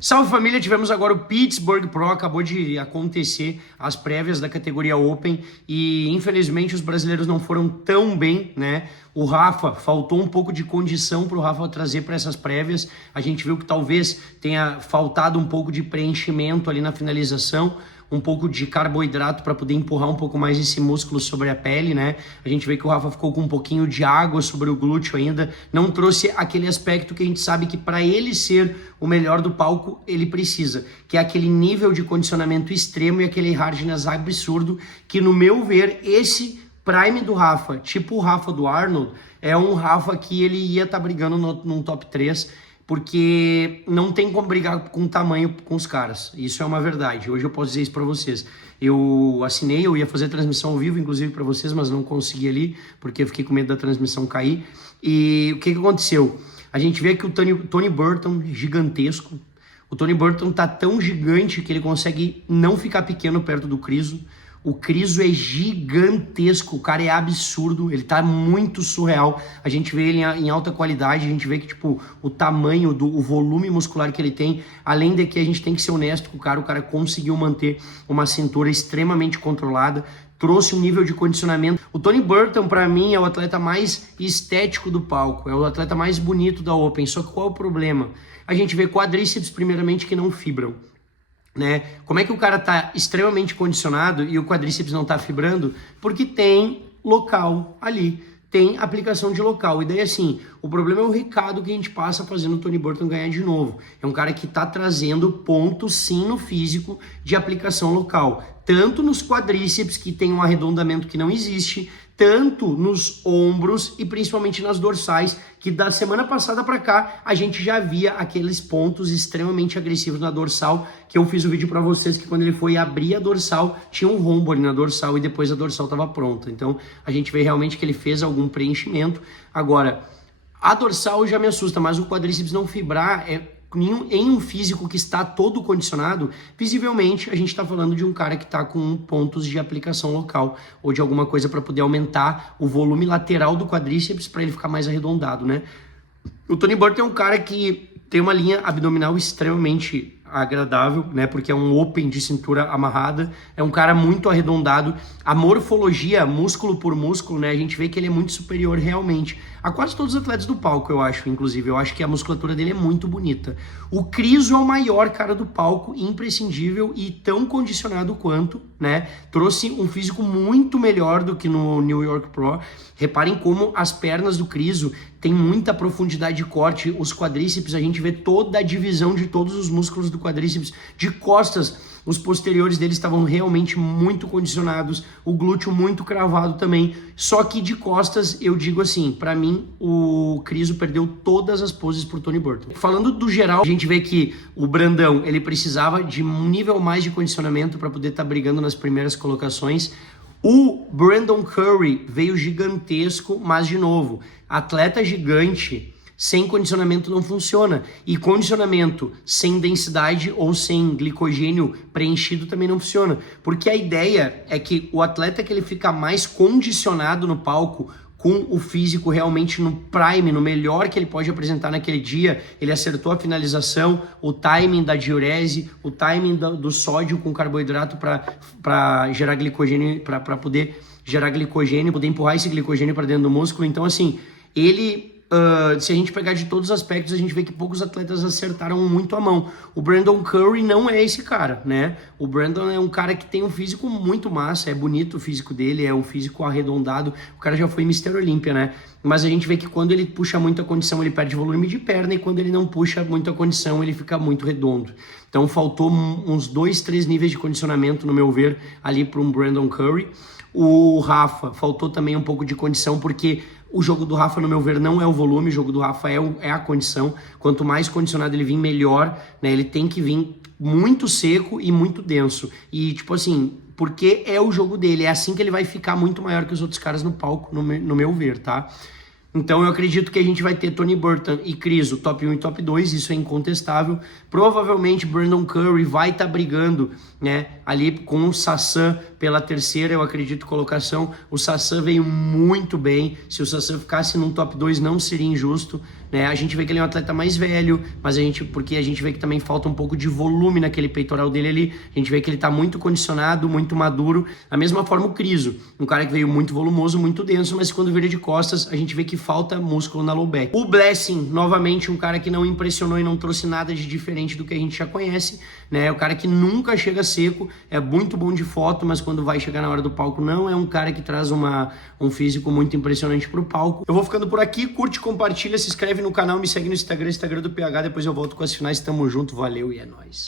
Salve família, tivemos agora o Pittsburgh Pro, acabou de acontecer as prévias da categoria Open e infelizmente os brasileiros não foram tão bem, né? O Rafa, faltou um pouco de condição para o Rafa trazer para essas prévias, a gente viu que talvez tenha faltado um pouco de preenchimento ali na finalização, um pouco de carboidrato para poder empurrar um pouco mais esse músculo sobre a pele, né? A gente vê que o Rafa ficou com um pouquinho de água sobre o glúteo ainda, não trouxe aquele aspecto que a gente sabe que para ele ser o melhor do palco, ele precisa, que é aquele nível de condicionamento extremo e aquele hardness absurdo, que no meu ver, esse prime do Rafa, tipo o Rafa do Arnold, é um Rafa que ele ia estar brigando num top 3, porque não tem como brigar com o tamanho com os caras. Isso é uma verdade. Hoje eu posso dizer isso para vocês. Eu assinei, eu ia fazer transmissão ao vivo, inclusive para vocês, mas não consegui ali, porque eu fiquei com medo da transmissão cair. E o que aconteceu? A gente vê que o Tony Burton, gigantesco. O Tony Burton tá tão gigante que ele consegue não ficar pequeno perto do Krizo. O Krizo é gigantesco, o cara é absurdo, ele tá muito surreal. A gente vê ele em alta qualidade, a gente vê que tipo o tamanho, o volume muscular que ele tem, além de que a gente tem que ser honesto com o cara conseguiu manter uma cintura extremamente controlada, trouxe um nível de condicionamento. O Tony Burton, para mim, é o atleta mais estético do palco, é o atleta mais bonito da Open, só que qual é o problema? A gente vê quadríceps, primeiramente, que não fibram. Né? Como é que o cara tá extremamente condicionado e o quadríceps não tá fibrando? Porque tem local ali, tem aplicação de local. E daí assim, o problema é o recado que a gente passa fazendo o Tony Burton ganhar de novo. É um cara que tá trazendo pontos sim no físico de aplicação local. Tanto nos quadríceps, que tem um arredondamento que não existe, tanto nos ombros e principalmente nas dorsais, que da semana passada para cá a gente já via aqueles pontos extremamente agressivos na dorsal, que eu fiz o vídeo para vocês que quando ele foi abrir a dorsal, tinha um rombo ali na dorsal e depois a dorsal estava pronta. Então a gente vê realmente que ele fez algum preenchimento. Agora, a dorsal já me assusta, mas o quadríceps não fibrar em um físico que está todo condicionado, visivelmente a gente está falando de um cara que está com pontos de aplicação local ou de alguma coisa para poder aumentar o volume lateral do quadríceps para ele ficar mais arredondado, né? O Tony Burton é um cara que tem uma linha abdominal extremamente agradável, né? Porque é um open de cintura amarrada, é um cara muito arredondado. A morfologia, músculo por músculo, né? A gente vê que ele é muito superior realmente a quase todos os atletas do palco, eu acho, inclusive. Eu acho que a musculatura dele é muito bonita. O Krizo é o maior cara do palco, imprescindível e tão condicionado quanto, né? Trouxe um físico muito melhor do que no New York Pro. Reparem como as pernas do Krizo tem muita profundidade de corte, os quadríceps, a gente vê toda a divisão de todos os músculos do quadríceps, de costas, os posteriores deles estavam realmente muito condicionados, o glúteo muito cravado também, só que de costas, eu digo assim, para mim, o Krizo perdeu todas as poses pro Tony Burton. Falando do geral, a gente vê que o Brandão, ele precisava de um nível mais de condicionamento para poder estar brigando nas primeiras colocações. O Brandon Curry veio gigantesco, mas de novo, atleta gigante sem condicionamento não funciona. E condicionamento sem densidade ou sem glicogênio preenchido também não funciona. Porque a ideia é que o atleta que ele fica mais condicionado no palco, com o físico realmente no prime, no melhor que ele pode apresentar naquele dia, ele acertou a finalização, o timing da diurese, o timing do sódio com carboidrato para gerar glicogênio, para poder gerar glicogênio, poder empurrar esse glicogênio para dentro do músculo. Então assim, ele... se a gente pegar de todos os aspectos, a gente vê que poucos atletas acertaram muito a mão. O Brandon Curry não é esse cara, né? O Brandon é um cara que tem um físico muito massa, é bonito o físico dele, é um físico arredondado, o cara já foi Mr. Olímpia, né? Mas a gente vê que quando ele puxa muita condição, ele perde volume de perna, e quando ele não puxa muita condição, ele fica muito redondo. Então faltou uns 2, 3 níveis de condicionamento, no meu ver, ali para um Brandon Curry. O Rafa faltou também um pouco de condição, porque o jogo do Rafa, no meu ver, não é o volume, o jogo do Rafa é a condição. Quanto mais condicionado ele vir, melhor, né? Ele tem que vir muito seco e muito denso. E, tipo assim, porque é o jogo dele, é assim que ele vai ficar muito maior que os outros caras no palco, no meu ver, tá? Então eu acredito que a gente vai ter Tony Burton e Krizo top 1 e top 2, isso é incontestável. Provavelmente Brandon Curry vai estar brigando, né, ali com o Sassan pela terceira, eu acredito, colocação. O Sassan veio muito bem, se o Sassan ficasse num top 2 não seria injusto, né? A gente vê que ele é um atleta mais velho, mas porque a gente vê que também falta um pouco de volume naquele peitoral dele ali. A gente vê que ele tá muito condicionado, muito maduro. Da mesma forma o Krizo, um cara que veio muito volumoso, muito denso, mas quando vira de costas, a gente vê que falta músculo na low back. O Blessing, novamente, um cara que não impressionou e não trouxe nada de diferente do que a gente já conhece, né? É o cara que nunca chega seco, é muito bom de foto, mas quando vai chegar na hora do palco não é um cara que traz um físico muito impressionante pro palco. Eu vou ficando por aqui, curte, compartilha, se inscreve no canal, me segue no Instagram do PH, depois eu volto com as finais, tamo junto, valeu e é nóis.